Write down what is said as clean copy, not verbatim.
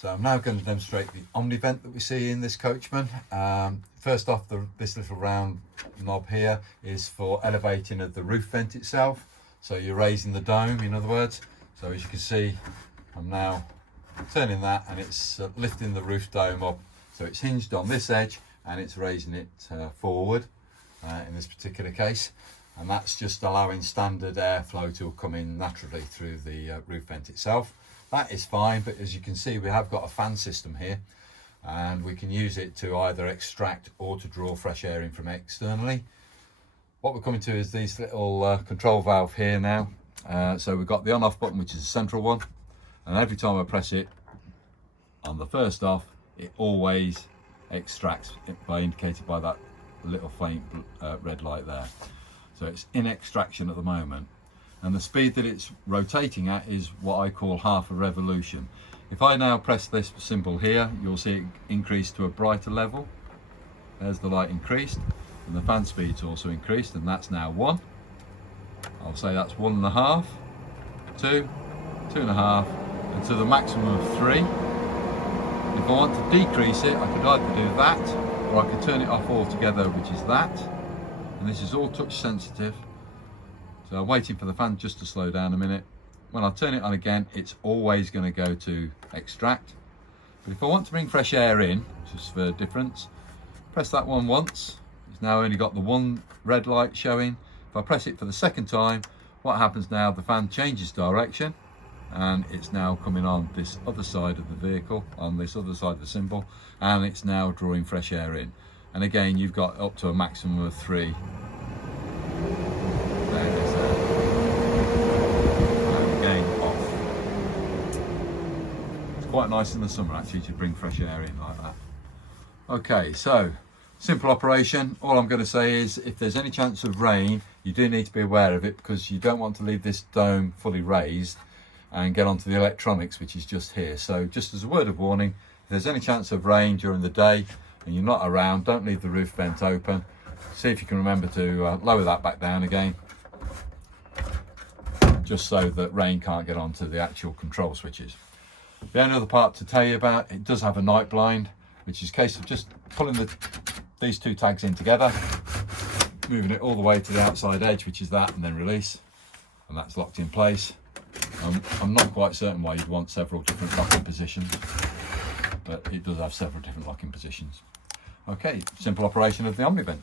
So I'm now going to demonstrate the Omnivent that we see in this Coachman. First off, this little round knob here is for elevating of the roof vent itself. So you're raising the dome, in other words. So as you can see, I'm now turning that and it's lifting the roof dome up. So it's hinged on this edge and it's raising it forward in this particular case. And that's just allowing standard airflow to come in naturally through the roof vent itself. That is fine, but as you can see, we have got a fan system here and we can use it to either extract or to draw fresh air in from externally. What we're coming to is these little control valve here now. So we've got the on-off button, which is the central one, and every time I press it on the first off, it always extracts indicated by that little faint red light there. So it's in extraction at the moment. And the speed that it's rotating at is what I call half a revolution. If I now press this symbol here, you'll see it increase to a brighter level. There's the light increased, and the fan speed's also increased, and that's now 1. I'll say that's 1.5, 2, 2.5, and to the maximum of 3. If I want to decrease it, I could either do that, or I could turn it off altogether, which is that. And this is all touch sensitive. So I'm waiting for the fan just to slow down a minute. When I turn it on again, it's always going to go to extract. But if I want to bring fresh air in, just for difference, press that one once. It's now only got the one red light showing. If I press it for the second time, what happens now, the fan changes direction and it's now coming on this other side of the vehicle, on this other side of the symbol, and it's now drawing fresh air in. And again, you've got up to a maximum of 3. Quite nice in the summer actually to bring fresh air in like that. Okay, so simple operation. All I'm going to say is if there's any chance of rain, you do need to be aware of it, because you don't want to leave this dome fully raised and get onto the electronics, which is just here. So just as a word of warning, if there's any chance of rain during the day and you're not around, don't leave the roof vent open. See if you can remember to lower that back down again, just so that rain can't get onto the actual control switches. The only other part to tell you about, it does have a night blind, which is a case of just pulling these two tags in together, moving it all the way to the outside edge, which is that, and then release, and that's locked in place. I'm not quite certain why you'd want several different locking positions, but it does have several different locking positions. Okay, simple operation of the Omnivent.